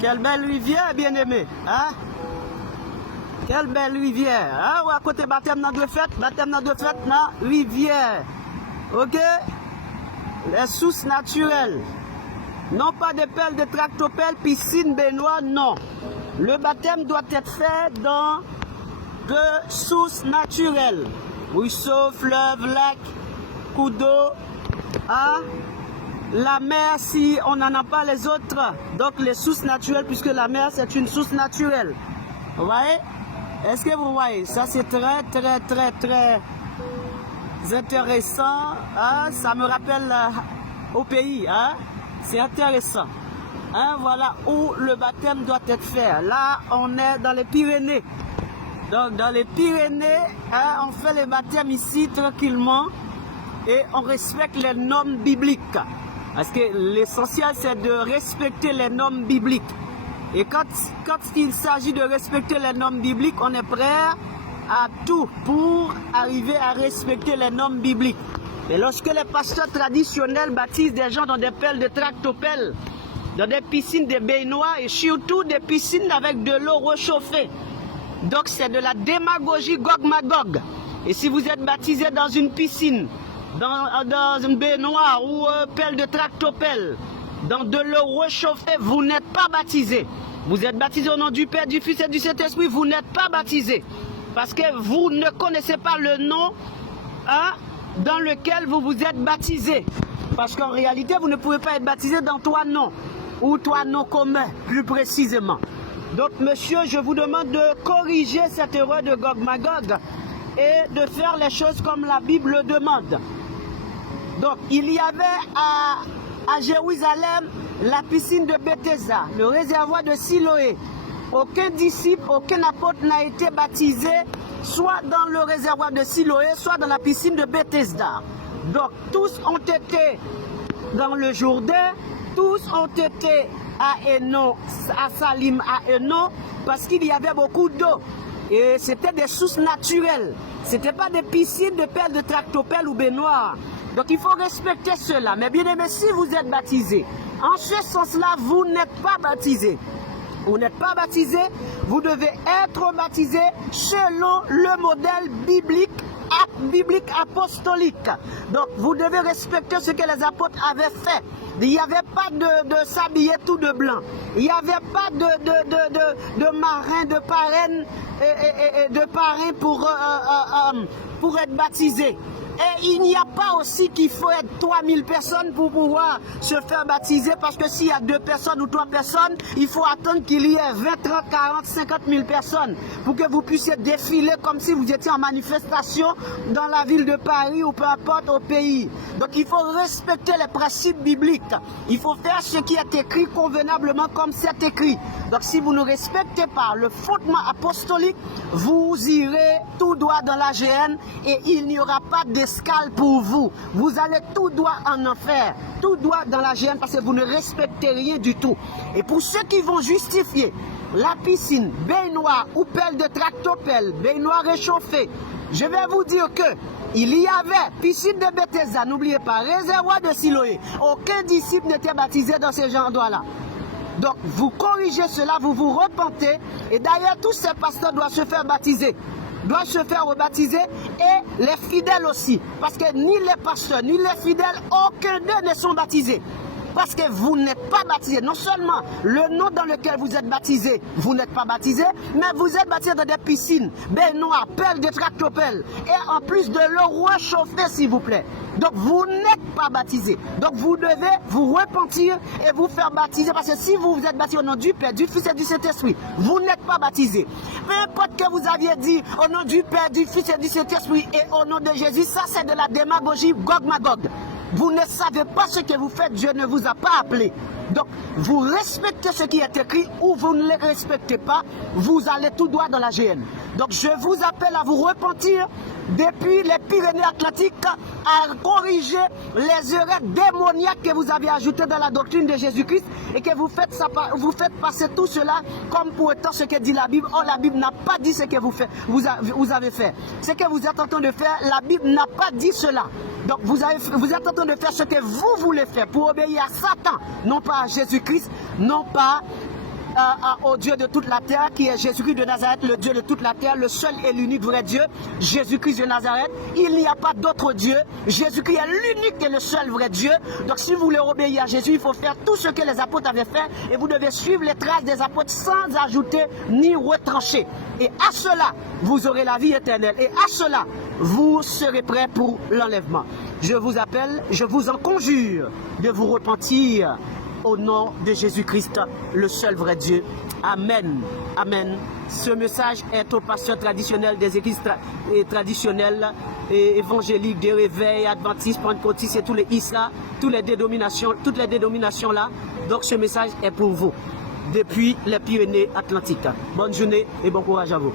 Quelle belle rivière, bien-aimé. Hein? Quelle belle rivière. Hein? Ou à côté baptême dans deux fêtes, rivière. Ok? Les sources naturelles. Non pas des pelles de tractopelles, piscine, baignoire, non. Le baptême doit être fait dans de sources naturelles. Ruisseau, fleuve, lac, cours d'eau. Hein? La mer, si on n'en a pas les autres. Donc les sources naturelles, puisque la mer, c'est une source naturelle. Vous voyez? Est-ce que vous voyez? Ça, c'est très, très, très, très intéressant. Hein? Ça me rappelle au pays. Hein? C'est intéressant. Hein? Voilà où le baptême doit être fait. Là, on est dans les Pyrénées. Donc, dans les Pyrénées, hein, on fait les baptêmes ici tranquillement et on respecte les normes bibliques. Parce que l'essentiel, c'est de respecter les normes bibliques. Et quand il s'agit de respecter les normes bibliques, on est prêt à tout pour arriver à respecter les normes bibliques. Et lorsque les pasteurs traditionnels baptisent des gens dans des pelles de tractopelles, dans des piscines de baignoires et surtout des piscines avec de l'eau réchauffée. Donc c'est de la démagogie Gog-Magog. Et si vous êtes baptisé dans une piscine, dans une baignoire ou pelle de tractopelle, dans de l'eau réchauffée, vous n'êtes pas baptisé. Vous êtes baptisé au nom du Père, du Fils et du Saint-Esprit, vous n'êtes pas baptisé. Parce que vous ne connaissez pas le nom hein, dans lequel vous vous êtes baptisé. Parce qu'en réalité, vous ne pouvez pas être baptisé dans trois noms, ou trois noms communs, plus précisément. Donc, monsieur, je vous demande de corriger cette erreur de Gog-Magog et de faire les choses comme la Bible le demande. Donc, il y avait à Jérusalem la piscine de Bethesda, le réservoir de Siloé. Aucun disciple, aucun apôtre n'a été baptisé soit dans le réservoir de Siloé, soit dans la piscine de Bethesda. Donc, tous ont été dans le Jourdain, tous ont été à Eno, à Salim, à Eno, parce qu'il y avait beaucoup d'eau. Et c'était des sources naturelles. Ce n'était pas des piscines de pelles de tractopelles ou baignoires. Donc il faut respecter cela. Mais bien aimé, si vous êtes baptisé, en ce sens-là, vous n'êtes pas baptisé. Vous n'êtes pas baptisé, vous devez être baptisé selon le modèle biblique apostolique. Donc vous devez respecter ce que les apôtres avaient fait. Il n'y avait pas de s'habiller tout de blanc. Il n'y avait pas de marins, de parraines et de parrains pour être baptisés. Et il n'y a pas aussi qu'il faut être 3000 personnes pour pouvoir se faire baptiser, parce que s'il y a 2 personnes ou 3 personnes, il faut attendre qu'il y ait 20, 30, 40, 50 000 personnes pour que vous puissiez défiler comme si vous étiez en manifestation dans la ville de Paris ou peu importe au pays. Donc il faut respecter les principes bibliques. Il faut faire ce qui est écrit convenablement comme c'est écrit. Donc si vous ne respectez pas le fondement apostolique, vous irez tout droit dans la géhenne et il n'y aura pas d'escale pour vous. Vous allez tout droit en enfer, tout droit dans la géhenne parce que vous ne respectez rien du tout. Et pour ceux qui vont justifier la piscine, baignoire ou pelle de tractopelle, baignoire réchauffée, je vais vous dire que il y avait piscine de Bethesda, n'oubliez pas, réservoir de Siloé. Aucun disciple n'était baptisé dans ces endroits-là. Donc, vous corrigez cela, vous vous repentez. Et d'ailleurs, tous ces pasteurs doivent se faire baptiser. Doivent se faire rebaptiser. Et les fidèles aussi. Parce que ni les pasteurs, ni les fidèles, aucun d'eux ne sont baptisés. Parce que vous n'êtes pas baptisé. Non seulement le nom dans lequel vous êtes baptisé, vous n'êtes pas baptisé, mais vous êtes baptisé dans des piscines, baignoires, pelles de tractopelles. Et en plus de l'eau réchauffée, s'il vous plaît. Donc vous n'êtes pas baptisé. Donc vous devez vous repentir et vous faire baptiser. Parce que si vous êtes baptisé au nom du Père, du Fils et du Saint-Esprit, vous n'êtes pas baptisé. Peu importe que vous aviez dit au nom du Père, du Fils et du Saint-Esprit et au nom de Jésus, ça c'est de la démagogie Gog-Magog. Vous ne savez pas ce que vous faites, Dieu ne vous a pas appelé. Donc, vous respectez ce qui est écrit ou vous ne le respectez pas, vous allez tout droit dans la géhenne. Donc, je vous appelle à vous repentir depuis les Pyrénées-Atlantiques, à corriger les erreurs démoniaques que vous avez ajoutées dans la doctrine de Jésus-Christ et que vous faites passer tout cela comme pour autant ce que dit la Bible. Or, la Bible n'a pas dit ce que vous avez fait. Ce que vous êtes en train de faire, la Bible n'a pas dit cela. Donc, vous êtes en train de faire ce que vous voulez faire pour obéir à Satan, non pas à Jésus-Christ, non pas au Dieu de toute la terre, qui est Jésus-Christ de Nazareth, le Dieu de toute la terre, le seul et l'unique vrai Dieu, Jésus-Christ de Nazareth. Il n'y a pas d'autre Dieu. Jésus-Christ est l'unique et le seul vrai Dieu. Donc si vous voulez obéir à Jésus, il faut faire tout ce que les apôtres avaient fait et vous devez suivre les traces des apôtres sans ajouter ni retrancher. Et à cela, vous aurez la vie éternelle. Et à cela, vous serez prêts pour l'enlèvement. Je vous appelle, je vous en conjure de vous repentir au nom de Jésus-Christ, le seul vrai Dieu. Amen. Amen. Ce message est au pasteur traditionnel des églises traditionnelles et évangéliques, des réveils, adventistes, pentecôtistes et tous les islas, toutes les dénominations là. Donc ce message est pour vous depuis les Pyrénées Atlantiques. Bonne journée et bon courage à vous.